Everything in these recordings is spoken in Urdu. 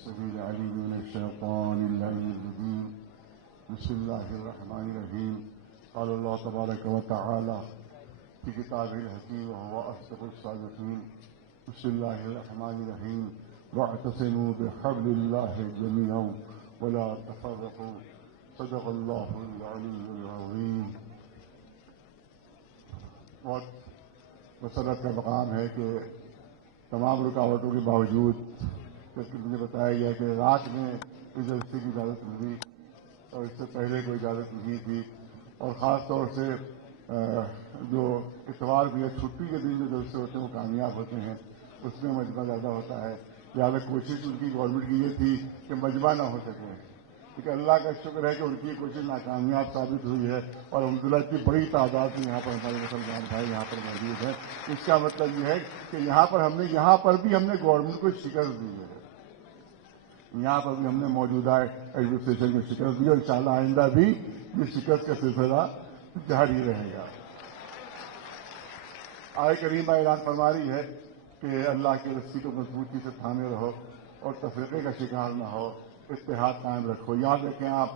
السميع العليم من الشيطان اللعين الرجيم. بسم الله الرحمن الرحيم. قال الله تبارك وتعالى في كتابه الحكيم وهو أصدق الصادقين. بسم الله الرحمن الرحيم. واعتصموا بحبل الله جميعا ولا تفرقوا. صدق الله العلي العظيم. بہت مسرت کا مقام ہے کہ تمام رکاوٹوں کے باوجود جبکہ مجھے بتایا گیا کہ رات میں اس جلسے کی اجازت ملی اور اس سے پہلے کوئی اجازت نہیں تھی، اور خاص طور سے جو اتوار بھی ہے چھٹی کے دن جو جلسے ہوتے ہیں وہ کامیاب ہوتے ہیں، اس میں مجمع زیادہ ہوتا ہے. لہٰذا کوشش ان کی گورنمنٹ کی یہ تھی کہ مجمع نہ ہو سکے، لیکن اللہ کا شکر ہے کہ ان کی کوشش ناکامیاب ثابت ہوئی ہے اور الحمدللہ اتنی بڑی تعداد میں یہاں پر ہمارے مسلمان بھائی یہاں پر موجود ہیں. اس کا مطلب یہ ہے کہ یہاں پر بھی ہم نے گورنمنٹ کو شکست دی ہے، یہاں پر بھی ہم نے موجودہ ایڈمنسٹریشن کو شکست دی اور انشاءاللہ آئندہ بھی یہ شکست کا سلسلہ جاری رہے گا. آئے کریمہ اعلان فرما رہی ہے کہ اللہ کی رسی کو مضبوطی سے تھامے رہو اور تفریقے کا شکار نہ ہو، اتحاد قائم رکھو. یاد رکھیں آپ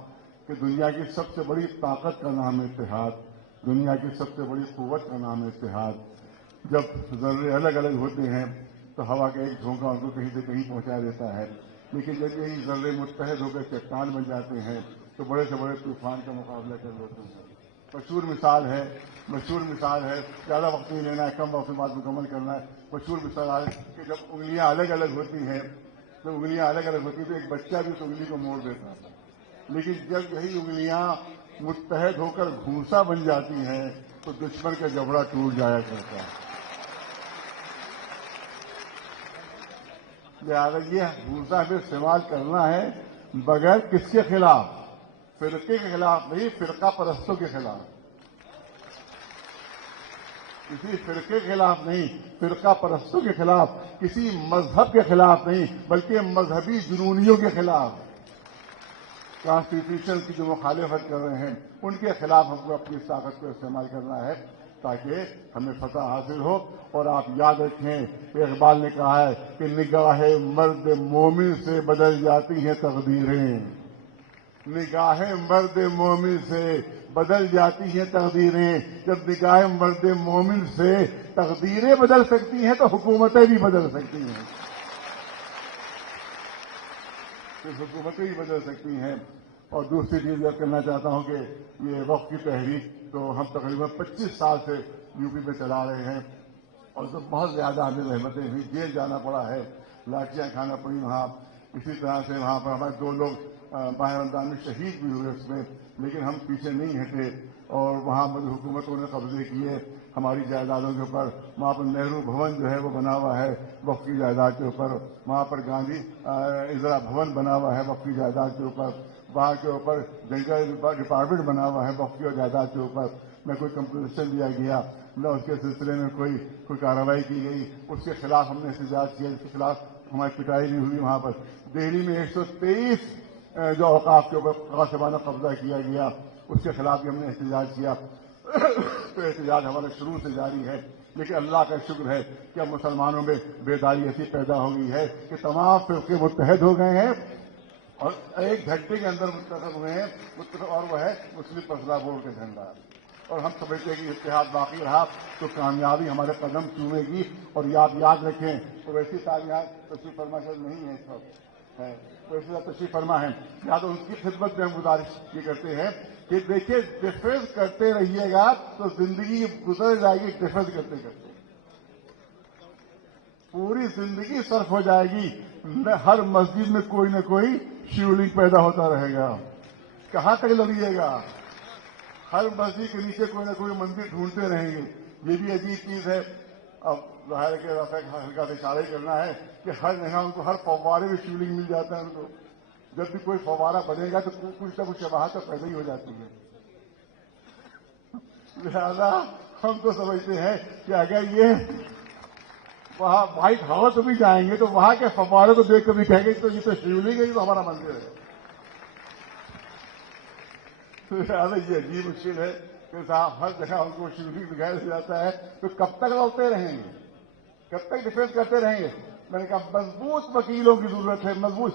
کہ دنیا کی سب سے بڑی طاقت کا نام ہے اتحاد، دنیا کی سب سے بڑی قوت کا نام ہے اتحاد. جب ذرے الگ الگ ہوتے ہیں تو ہوا کا ایک جھونکا ان کو کہیں سے کہیں پہنچا دیتا ہے، لیکن جب یہی ذرے متحد ہو کر چٹان بن جاتے ہیں تو بڑے سے بڑے طوفان کا مقابلہ کر لیتے ہیں. مشہور مثال ہے، زیادہ وقت نہیں لینا ہے، کم وقت میں بات مکمل کرنا ہے. مشہور مثال ہے کہ جب انگلیاں الگ الگ ہوتی ہیں تو ایک بچہ بھی اس انگلی کو موڑ دیتا ہے، لیکن جب یہی انگلیاں متحد ہو کر گھونسا بن جاتی ہیں تو دشمن کا جبڑا ٹوٹ جایا کرتا ہے. لہٰذا یہ گھونسا ہمیں استعمال کرنا ہے بغیر کس کے خلاف؟ فرقے کے خلاف نہیں، فرقہ پرستوں کے خلاف. کسی فرقے کے خلاف نہیں، فرقہ پرستوں کے خلاف، کسی مذہب کے خلاف نہیں، بلکہ مذہبی جنونیوں کے خلاف. کانسٹیٹیوشن کی جو مخالفت کر رہے ہیں ان کے خلاف ہم کو اپنی طاقت کو استعمال کرنا ہے تاکہ ہمیں فتح حاصل ہو. اور آپ یاد رکھیں کہ اقبال نے کہا ہے کہ نگاہ مرد مومن سے بدل جاتی ہیں تقدیریں، نگاہ مرد مومن سے بدل جاتی ہیں تقدیریں. جب نگاہ مرد مومن سے تقدیریں بدل سکتی ہیں تو حکومتیں بھی بدل سکتی ہیں، اور دوسری چیز یہ کرنا چاہتا ہوں کہ یہ وقت کی تحریک تو ہم تقریباً 25 سال سے یو پی میں چلا رہے ہیں، اور تو بہت زیادہ ہمیں رحمتیں ہوئی، جیل جانا پڑا ہے، لاٹیاں کھانا پڑی وہاں. اسی طرح سے وہاں پر ہمارے 2 لوگ ماہ رمضان میں شہید بھی ہوئے اس میں، لیکن ہم پیچھے نہیں ہٹے اور وہاں پر حکومتوں نے قبضے کیے ہماری جائیدادوں کے اوپر. وہاں پر نہرو بھون جو ہے وہ بنا ہوا ہے وقف کی جائیداد کے اوپر، وہاں پر گاندھی اندرا بھون بنا ہوا ہے وقف کی جائیداد کے اوپر، وہاں کے اوپر جنگل ڈپارٹمنٹ بنا ہوا ہے وقف کی جائیداد کے اوپر. نہ کوئی کمپنسیشن دیا گیا، نہ اس کے سلسلے میں کوئی کارروائی کی گئی. اس کے خلاف ہم نے احتجاج کیا، اس کے خلاف ہماری پٹائی بھی ہوئی. وہاں پر دہلی میں 123 جو اوقاف کے اوپر غاصبانہ قبضہ کیا گیا اس کے خلاف بھی ہم نے احتجاج کیا. تو احتجاج ہمارا شروع سے جاری ہے، لیکن اللہ کا شکر ہے کہ اب مسلمانوں میں بیداری ایسی پیدا ہو گئی ہے کہ تمام فرقے متحد ہو گئے ہیں اور 1 گھنٹے کے اندر متفق ہوئے ہیں، اور وہ ہے مسلم فضلہ بورڈ کا جھنڈا. اور ہم سمجھتے ہیں کہ اتحاد باقی رہا تو کامیابی ہمارے قدم چومے گی. اور آپ یاد رکھیں تو ویسی تعلیمات تشریف فرما شاید نہیں ہے اس وقت، ویسے تشریف فرما ہے، یا تو ان کی خدمت میں ہم گزارش یہ کرتے ہیں کہ دیکھیے ڈیفینس کرتے رہیے گا تو زندگی گزر جائے گی. ڈیفینس کرتے کرتے پوری زندگی صرف ہو جائے گی. ہر مسجد میں کوئی نہ کوئی شیولنگ پیدا ہوتا رہے گا. کہاں تک لڑیے گا؟ ہر مسجد کے نیچے کوئی نہ کوئی مندر ڈھونڈتے رہیں گے. یہ بھی عجیب چیز ہے. اب ظاہر کے ہلکا سے اشارہ کرنا ہے کہ ہر جگہ ان کو ہر فوارے میں شیولنگ مل جاتا ہے. ان کو جب بھی کوئی فوارہ بنے گا تو کچھ نہ کچھ شباہت تو پیدا ہی ہو جاتی ہے. لہذا ہم تو سمجھتے ہیں کہ اگر یہ وہاں وائٹ ہاؤس بھی جائیں گے تو وہاں کے فوارے کو دیکھ کر بھی کہیں گے تو یہ تو شیولنگ ہے، یہ تو ہمارا مندر ہے. یہ عجیب مشکل ہے کہ صاحب ہر جگہ ان کو شیولنگ دکھایا جاتا ہے تو کب تک لڑتے رہیں گے؟ کب تک ڈیفینس کرتے رہیں گے؟ میں نے کہا مضبوط وکیلوں کی ضرورت ہے. مضبوط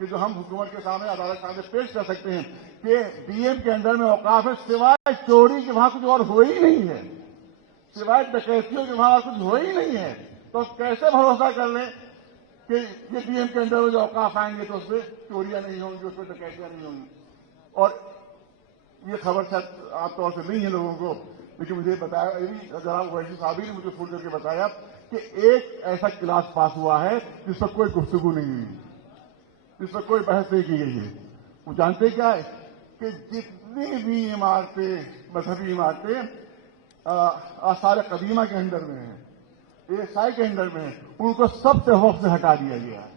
کہ جو ہم حکومت کے سامنے عدالت کے سامنے پیش کر سکتے ہیں کہ ڈی ایم کے اندر میں اوقاف ہے، سوائے چوری کے وہاں کچھ اور ہو ہی نہیں ہے، سوائے ڈکیتیوں کے وہاں اور کچھ ہو ہی نہیں ہے، تو کیسے بھروسہ کر لیں کہ یہ ڈی ایم کے اندر میں جو اوقاف آئیں گے تو اس پہ چوریاں نہیں ہوں گی، اس پہ ڈکیتیاں نہیں ہوں گی؟ اور یہ خبر شاید عام طور سے نہیں ہے لوگوں کو، لیکن مجھے بتایا جناب ویسی صاحب نے مجھے فون کر کے بتایا کہ ایک ایسا کلاس پاس ہوا ہے جس پر کوئی گفتگو نہیں ہوئی، جس پر کوئی بحث نہیں کی گئی ہے۔ وہ جانتے کیا ہے کہ جتنی بھی عمارتیں، مذہبی عمارتیں آثار قدیمہ کے اندر میں ہیں، عیسائی کے اندر میں ہیں، ان کو سب سے وقت سے ہٹا دیا گیا ہے،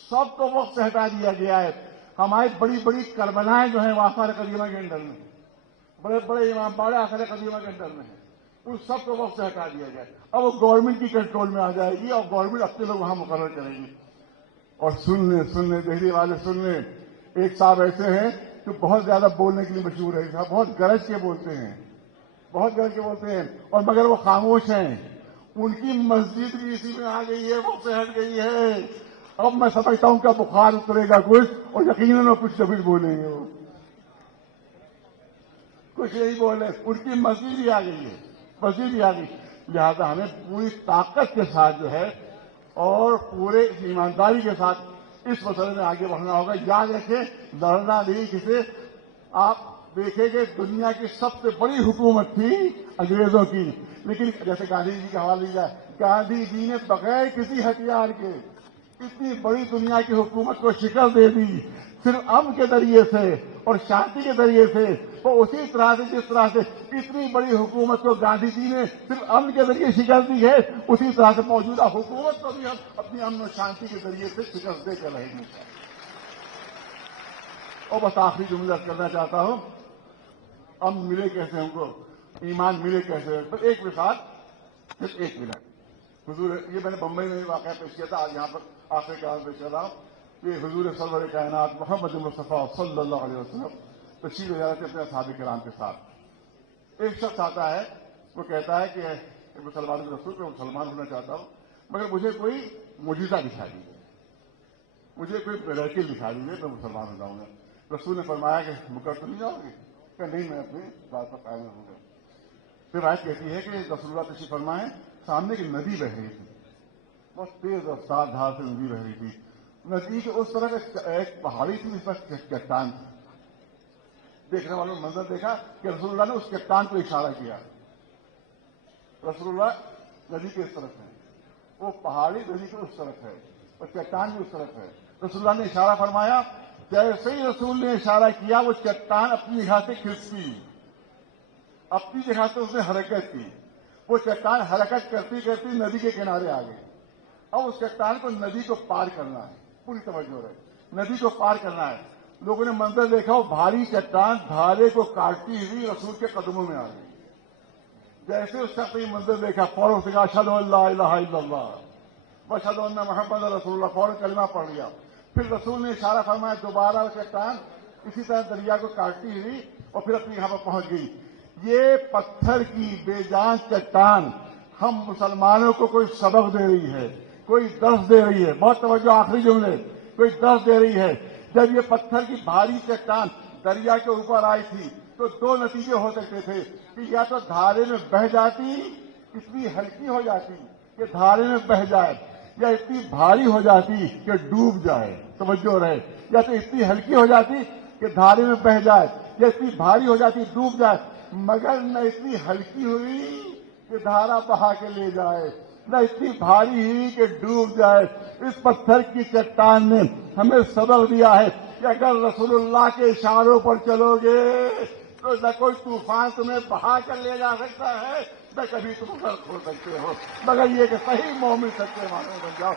سب کو وقت سے ہٹا دیا گیا ہے۔ ہماری بڑی بڑی کربلائیں جو ہیں وہ آثار قدیمہ کے اندر میں، بڑے بڑے امام باڑے آثار قدیمہ کے اندر میں ہیں، ان سب کو وقت سے ہٹا دیا گیا ہے۔ اب وہ گورنمنٹ کی کنٹرول میں آ جائے گی اور گورنمنٹ اپنے لوگ وہاں مقرر کرے گی۔ اور سن لیں دہلی والے سن لیں، ایک صاحب ایسے ہیں جو بہت زیادہ بولنے کے لیے مشہور ہے، بہت گرج کے بولتے ہیں، بہت گرج کے بولتے ہیں، اور مگر وہ خاموش ہیں۔ ان کی مسجد بھی اسی میں آ گئی ہے، وقت سے ہٹ گئی ہے۔ اب میں سمجھتا ہوں کہ بخار اترے گا کچھ، اور یقیناً وہ کچھ کبھی بولیں گے، وہ کچھ نہیں بولے۔ ان کی مسجد بھی آ گئی ہے، مسجد بھی آ گئی۔ لہذا ہمیں پوری طاقت کے ساتھ جو ہے اور پورے ایمانداری کے ساتھ اس مسئلے میں آگے بڑھنا ہوگا۔ یاد رکھیں، لڑنا نہیں کسے۔ آپ دیکھیں کہ دنیا کی سب سے بڑی حکومت تھی انگریزوں کی، لیکن جیسے گاندھی جی کا حوالہ دیا، گاندھی جی نے بغیر کسی ہتھیار کے اتنی بڑی دنیا کی حکومت کو شکست دے دی، صرف امن کے ذریعے سے اور شانتی کے ذریعے سے۔ وہ اسی طرح سے جس طرح سے اتنی بڑی حکومت کو گاندھی جی نے صرف امن کے ذریعے شکست دی ہے، اسی طرح سے موجودہ حکومت کو بھی ہم اپنی امن و شانتی کے ذریعے سے شکست دے کر رہیں گے۔ اور بس آخری جملہ کرنا چاہتا ہوں، امن ملے کیسے ہم کو، ایمان ملے کیسے؟ تو ایک مثال، صرف ایک منٹ۔ حضور، یہ میں نے بمبئی میں واقعہ پیش کیا تھا، آج یہاں پر آخری کلام پیش کر رہا ہوں۔ یہ حضور سرور کائنات محمد مصطفیٰ صلی اللہ علیہ وسلم تشریف لے جاتے اپنے اصحاب کرام کے ساتھ۔ ایک شخص آتا ہے، وہ کہتا ہے کہ مسلمانوں کے رسول میں مسلمان ہونا چاہتا ہوں، مگر مجھے کوئی معجزہ دکھا دیجیے، مجھے کوئی میریکل دکھا دیجیے، میں مسلمان ہو جاؤں گا۔ رسول نے فرمایا کہ مکر تو نہیں جاؤ گے؟ کہ نہیں، میں اپنی بات پر قائم رہوں گا۔ پھر روایت کہتی ہے کہ رسول اللہ تشریف فرمائے، سامنے کی ندی بہ رہی تھی، بہت تیز رفتار دھار سے ندی بہ رہی تھی۔ ندی کے اس طرح ایک پہاڑی تھی، اس پر چٹان تھی۔ دیکھنے والوں نے منظر دیکھا کہ رسول اللہ نے اس چٹان کو اشارہ کیا۔ رسول اللہ ندی کے اس طرف ہے، وہ پہاڑی ندی کے اس طرف ہے، اور چٹان بھی اس طرف ہے۔ رسول اللہ نے اشارہ فرمایا، جیسے ہی رسول نے اشارہ کیا، وہ چٹان اپنی جگہ سے کھسکی، اپنی جگہ سے اس نے حرکت کی۔ وہ چٹان حرکت کرتی کرتی ندی کے کنارے آ گئی۔ اب اس چٹان کو ندی کو پار کرنا ہے، پوری توجہ رہے، ندی کو پار کرنا ہے۔ لوگوں نے منظر دیکھا، وہ بھاری چٹان دھارے کو کاٹتی ہوئی رسول کے قدموں میں آ گئی۔ جیسے اس شخص نے منظر دیکھا، فوراً سے کہا اشہد ان لا الہ الا اللہ واشہد ان محمد رسول اللہ، فوراً کلمہ پڑھ لیا۔ پھر رسول نے اشارہ فرمایا، دوبارہ وہ چٹان اسی طرح دریا کو کاٹتی ہوئی اور پھر اپنی جگہ پر پہنچ گئی۔ یہ پتھر کی بے جان چٹان ہم مسلمانوں کو کوئی سبق دے رہی ہے، کوئی درس دے رہی ہے۔ بہت توجہ، آخری جملے، کوئی درس دے رہی ہے۔ جب یہ پتھر کی بھاری چٹان دریا کے اوپر آئی تھی تو دو نتیجے ہو سکتے تھے کہ یا تو دھارے میں بہہ جاتی، اتنی ہلکی ہو جاتی کہ دھارے میں بہہ جائے، یا اتنی بھاری ہو جاتی کہ ڈوب جائے۔ توجہ رہے، یا تو اتنی ہلکی ہو جاتی کہ دھارے میں بہہ جائے، یا اتنی بھاری ہو جاتی ڈوب جائے، مگر نہ اتنی ہلکی ہوئی کہ دھارا بہا کے لے جائے، نہ اتنی بھاری ہوئی کہ ڈوب جائے۔ اس پتھر کی چٹان نے ہمیں سبق دیا ہے کہ اگر رسول اللہ کے اشاروں پر چلو گے تو نہ کوئی طوفان تمہیں بہا کر لے جا سکتا ہے، نہ کبھی تم غرق ہو سکتے ہو، مگر یہ کہ صحیح مومن سچے معنوں میں بن جاؤ۔